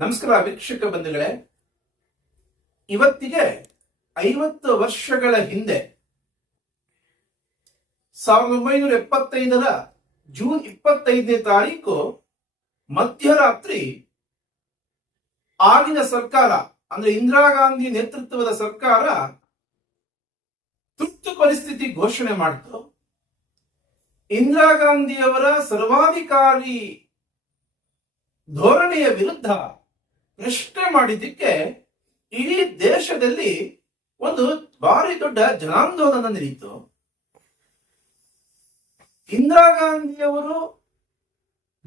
ನಮಸ್ಕಾರ ವೀಕ್ಷಕ ಬಂಧುಗಳೇ. ಇವತ್ತಿಗೆ ಐವತ್ತು ವರ್ಷಗಳ ಹಿಂದೆ ಸಾವಿರದ ಒಂಬೈನೂರ ಎಪ್ಪತ್ತೈದರ ಜೂನ್ ಇಪ್ಪತ್ತೈದನೇ ತಾರೀಕು ಮಧ್ಯರಾತ್ರಿ ಆಗಿನ ಸರ್ಕಾರ, ಅಂದ್ರೆ ಇಂದಿರಾ ಗಾಂಧಿ ನೇತೃತ್ವದ ಸರ್ಕಾರ ತುರ್ತು ಪರಿಸ್ಥಿತಿ ಘೋಷಣೆ ಮಾಡಿತು. ಇಂದಿರಾ ಗಾಂಧಿಯವರ ಸರ್ವಾಧಿಕಾರಿ ಧೋರಣೆಯ ವಿರುದ್ಧ ಪ್ರಶ್ನೆ ಮಾಡಿದ್ದಕ್ಕೆ ಇಡೀ ದೇಶದಲ್ಲಿ ಒಂದು ಭಾರಿ ದೊಡ್ಡ ಜನಾಂದೋಲನ ನಡೆಯಿತು. ಇಂದಿರಾ ಗಾಂಧಿಯವರು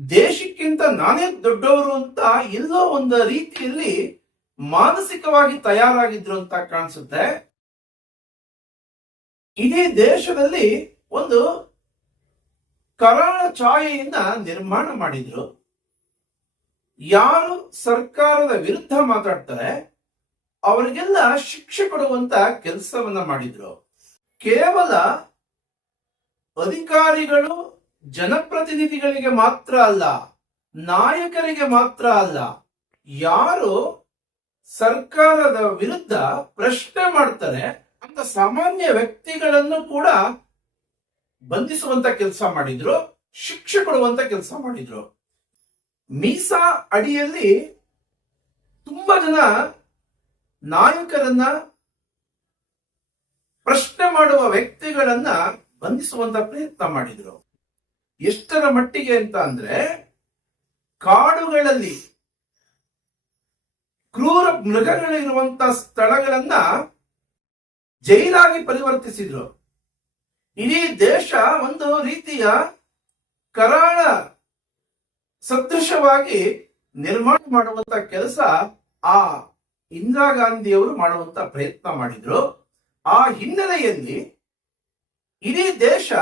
ದೇಶಕ್ಕಿಂತ ನಾನೇ ದೊಡ್ಡವರು ಅಂತ ಎಲ್ಲೋ ಒಂದು ರೀತಿಯಲ್ಲಿ ಮಾನಸಿಕವಾಗಿ ತಯಾರಾಗಿದ್ರು ಅಂತ ಕಾಣಿಸುತ್ತೆ. ಇಡೀ ದೇಶದಲ್ಲಿ ಒಂದು ಕರಾಳ ಛಾಯೆಯನ್ನ ನಿರ್ಮಾಣ ಮಾಡಿದ್ರು. ಯಾರು ಸರ್ಕಾರದ ವಿರುದ್ಧ ಮಾತಾಡ್ತಾರೆ, ಅವರಿಗೆಲ್ಲ ಶಿಕ್ಷೆ ಕೊಡುವಂತ ಕೆಲಸವನ್ನ ಮಾಡಿದ್ರು. ಕೇವಲ ಅಧಿಕಾರಿಗಳು ಜನಪ್ರತಿನಿಧಿಗಳಿಗೆ ಮಾತ್ರ ಅಲ್ಲ, ನಾಯಕರಿಗೆ ಮಾತ್ರ ಅಲ್ಲ, ಯಾರು ಸರ್ಕಾರದ ವಿರುದ್ಧ ಪ್ರಶ್ನೆ ಮಾಡ್ತಾರೆ ಅಂತ ಸಾಮಾನ್ಯ ವ್ಯಕ್ತಿಗಳನ್ನು ಕೂಡ ಬಂಧಿಸುವಂತ ಕೆಲಸ ಮಾಡಿದ್ರು, ಶಿಕ್ಷೆ ಕೊಡುವಂತ ಕೆಲಸ ಮಾಡಿದ್ರು. ಮೀಸಾ ಅಡಿಯಲ್ಲಿ ತುಂಬಾ ಜನ ನಾಯಕರನ್ನ ಪ್ರಶ್ನೆ ಮಾಡುವ ವ್ಯಕ್ತಿಗಳನ್ನ ಬಂಧಿಸುವಂತ ಪ್ರಯತ್ನ ಮಾಡಿದ್ರು. ಎಷ್ಟರ ಮಟ್ಟಿಗೆ ಅಂತ ಅಂದ್ರೆ ಕಾಡುಗಳಲ್ಲಿ ಕ್ರೂರ ಮೃಗಗಳಿರುವಂತ ಸ್ಥಳಗಳನ್ನ ಜೈಲಾಗಿ ಪರಿವರ್ತಿಸಿದ್ರು. ಇಡೀ ದೇಶ ಒಂದು ರೀತಿಯ ಕರಾಳ ಸದೃಶವಾಗಿ ನಿರ್ಮಾಣ ಮಾಡುವಂತ ಕೆಲಸ ಆ ಇಂದಿರಾ ಗಾಂಧಿಯವರು ಮಾಡುವಂತ ಪ್ರಯತ್ನ ಮಾಡಿದ್ರು. ಆ ಹಿನ್ನೆಲೆಯಲ್ಲಿ ಇಡೀ ದೇಶ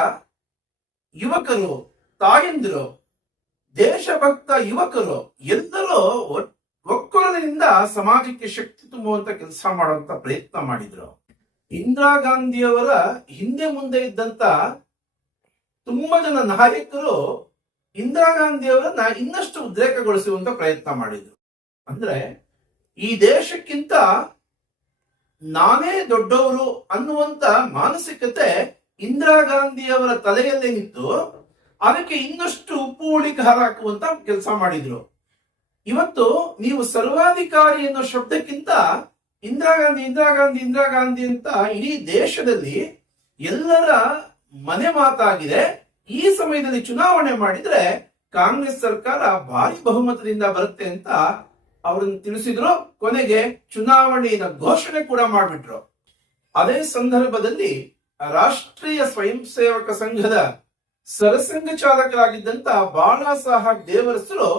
ಯುವಕರು, ತಾಯಂದಿರು, ದೇಶಭಕ್ತ ಯುವಕರು ಎಲ್ಲರೂ ಒಕ್ಕೊಳದಿಂದ ಸಮಾಜಕ್ಕೆ ಶಕ್ತಿ ತುಂಬುವಂತ ಕೆಲಸ ಮಾಡುವಂತ ಪ್ರಯತ್ನ ಮಾಡಿದ್ರು. ಇಂದಿರಾ ಗಾಂಧಿಯವರ ಹಿಂದೆ ಮುಂದೆ ಇದ್ದಂತ ತುಂಬಾ ಜನ ನಾಯಕರು ಇಂದಿರಾ ಗಾಂಧಿಯವರನ್ನ ಇನ್ನಷ್ಟು ಉದ್ರೇಕಗೊಳಿಸುವಂತ ಪ್ರಯತ್ನ ಮಾಡಿದ್ರು. ಅಂದ್ರೆ ಈ ದೇಶಕ್ಕಿಂತ ನಾನೇ ದೊಡ್ಡವರು ಅನ್ನುವಂತ ಮಾನಸಿಕತೆ ಇಂದಿರಾ ಗಾಂಧಿಯವರ ತಲೆಯಲ್ಲೇ ನಿಂತು ಅದಕ್ಕೆ ಇನ್ನಷ್ಟು ಉಪ್ಪು ಉಳಿ ಖಾರ ಹಾಕುವಂತ ಕೆಲಸ ಮಾಡಿದ್ರು. ಇವತ್ತು ನೀವು ಸರ್ವಾಧಿಕಾರಿ ಅನ್ನೋ ಶಬ್ದಕ್ಕಿಂತ ಇಂದಿರಾ ಗಾಂಧಿ ಇಂದಿರಾ ಗಾಂಧಿ ಇಂದಿರಾ ಗಾಂಧಿ ಅಂತ ಇಡೀ ದೇಶದಲ್ಲಿ ಎಲ್ಲರ ಮನೆ ಮಾತಾಗಿದೆ. ಈ ಸಮಯದಲ್ಲಿ ಚುನಾವಣೆ ಮಾಡಿದ್ರೆ ಕಾಂಗ್ರೆಸ್ ಸರ್ಕಾರ ಭಾರಿ ಬಹುಮತದಿಂದ ಬರುತ್ತೆ ಅಂತ ಅವರನ್ನು ತಿಳಿಸಿದ್ರು. ಕೊನೆಗೆ ಚುನಾವಣೆಯ ಘೋಷಣೆ ಕೂಡ ಮಾಡಿಬಿಟ್ರು. ಅದೇ ಸಂದರ್ಭದಲ್ಲಿ ರಾಷ್ಟ್ರೀಯ ಸ್ವಯಂ ಸೇವಕ ಸಂಘದ ಸರಸಂಘ ಚಾಲಕರಾಗಿದ್ದಂತ ಬಾಳಾ ಸಾಹೇಬ್ ದೇವರಸರು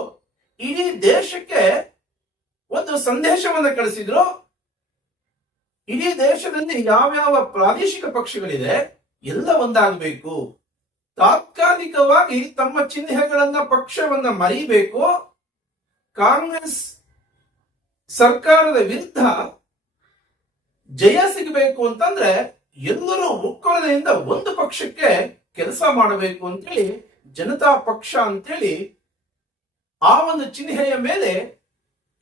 ಇಡೀ ದೇಶಕ್ಕೆ ಒಂದು ಸಂದೇಶವನ್ನು ಕಳಿಸಿದ್ರು. ಇಡೀ ದೇಶದಲ್ಲಿ ಯಾವ್ಯಾವ ಪ್ರಾದೇಶಿಕ ಪಕ್ಷಗಳಿದೆ ಎಲ್ಲ ಒಂದಾಗಬೇಕು. ತಾತ್ಕಾಲಿಕವಾಗಿ ತಮ್ಮ ಚಿಹ್ನೆಗಳನ್ನ ಪಕ್ಷವನ್ನ ಮರಿಬೇಕು. ಕಾಂಗ್ರೆಸ್ ಸರ್ಕಾರದ ವಿರುದ್ಧ ಜಯ ಸಿಗಬೇಕು ಅಂತಂದ್ರೆ ಎಲ್ಲರೂ ಒಕ್ಕೊಳದೆಯಿಂದ ಒಂದು ಪಕ್ಷಕ್ಕೆ ಕೆಲಸ ಮಾಡಬೇಕು ಅಂತೇಳಿ, ಜನತಾ ಪಕ್ಷ ಅಂತೇಳಿ ಆ ಒಂದು ಚಿಹ್ನೆಯ ಮೇಲೆ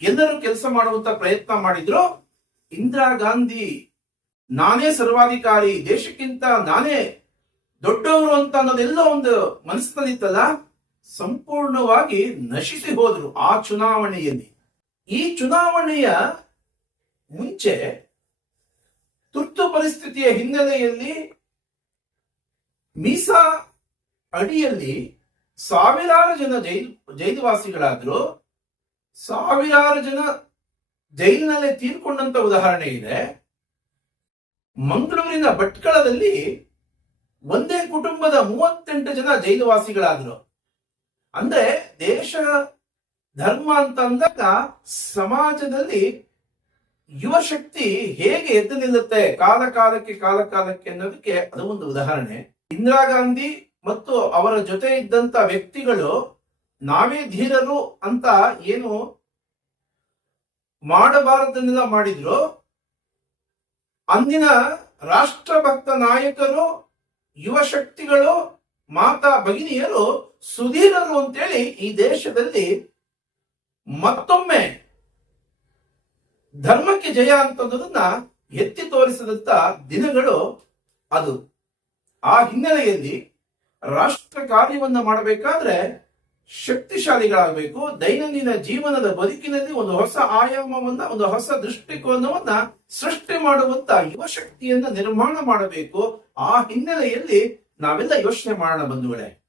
ಎಲ್ಲರೂ ಕೆಲಸ ಮಾಡುವಂತ ಪ್ರಯತ್ನ ಮಾಡಿದ್ರು. ಇಂದಿರಾ ಗಾಂಧಿ ನಾನೇ ಸರ್ವಾಧಿಕಾರಿ, ದೇಶಕ್ಕಿಂತ ನಾನೇ ದೊಡ್ಡವರು ಅಂತ ಅನ್ನೋದೆಲ್ಲ ಒಂದು ಮನಸ್ಸಿನಲ್ಲಿತ್ತಲ್ಲ, ಸಂಪೂರ್ಣವಾಗಿ ನಶಿಸಿ ಹೋದ್ರು ಆ ಚುನಾವಣೆಯಲ್ಲಿ. ಈ ಚುನಾವಣೆಯ ಮುಂಚೆ ತುರ್ತು ಪರಿಸ್ಥಿತಿಯ ಹಿನ್ನೆಲೆಯಲ್ಲಿ ಮೀಸಾ ಅಡಿಯಲ್ಲಿ ಸಾವಿರಾರು ಜನ ಜೈಲ್, ಜೈಲುವಾಸಿಗಳಾದ್ರು. ಸಾವಿರಾರು ಜನ ಜೈಲಿನಲ್ಲೇ ತೀರ್ಕೊಂಡಂತ ಉದಾಹರಣೆ ಇದೆ. ಮಂಗಳೂರಿನ ಭಟ್ಕಳದಲ್ಲಿ ಒಂದೇ ಕುಟುಂಬದ ಮೂವತ್ತೆಂಟು ಜನ ಜೈಲುವಾಸಿಗಳಾದರು. ಅಂದ್ರೆ ದೇಶ, ಧರ್ಮ ಅಂತ ಅಂದಾಗ ಸಮಾಜದಲ್ಲಿ ಯುವ ಶಕ್ತಿ ಹೇಗೆ ಎದ್ದು ನಿಲ್ಲುತ್ತೆ, ಕಾಲ ಕಾಲಕ್ಕೆ ಕಾಲ ಕಾಲಕ್ಕೆ ಅನ್ನೋದಕ್ಕೆ ಅದು ಒಂದು ಉದಾಹರಣೆ. ಇಂದಿರಾ ಗಾಂಧಿ ಮತ್ತು ಅವರ ಜೊತೆ ಇದ್ದಂತ ವ್ಯಕ್ತಿಗಳು ನಾವೇ ಧೀರರು ಅಂತ ಏನು ಮಾಡಬಾರದನ್ನೆಲ್ಲ ಮಾಡಿದ್ರು. ಅಂದಿನ ರಾಷ್ಟ್ರಭಕ್ತ ನಾಯಕರು ಯುವ ಶಕ್ತಿಗಳು, ಮಾತಾ ಭಗಿನಿಯರು, ಸುಧೀರರು ಅಂತೇಳಿ ಈ ದೇಶದಲ್ಲಿ ಮತ್ತೊಮ್ಮೆ ಧರ್ಮಕ್ಕೆ ಜಯ ಅಂತದನ್ನ ಎತ್ತಿ ತೋರಿಸಿದಂತ ದಿನಗಳು ಅದು. ಆ ಹಿನ್ನೆಲೆಯಲ್ಲಿ ರಾಷ್ಟ್ರ ಕಾರ್ಯವನ್ನು ಮಾಡಬೇಕಾದ್ರೆ ಶಕ್ತಿಶಾಲಿಗಳಾಗಬೇಕು. ದೈನಂದಿನ ಜೀವನದ ಬದುಕಿನಲ್ಲಿ ಒಂದು ಹೊಸ ಆಯಾಮವನ್ನ, ಒಂದು ಹೊಸ ದೃಷ್ಟಿಕೋನವನ್ನ ಸೃಷ್ಟಿ ಮಾಡುವಂತ ಯುವಶಕ್ತಿಯನ್ನ ನಿರ್ಮಾಣ ಮಾಡಬೇಕು. ಆ ಹಿನ್ನೆಲೆಯಲ್ಲಿ ನಾವೆಲ್ಲ ಯೋಚನೆ ಮಾಡೋಣ ಬಂಧುಗಳೇ.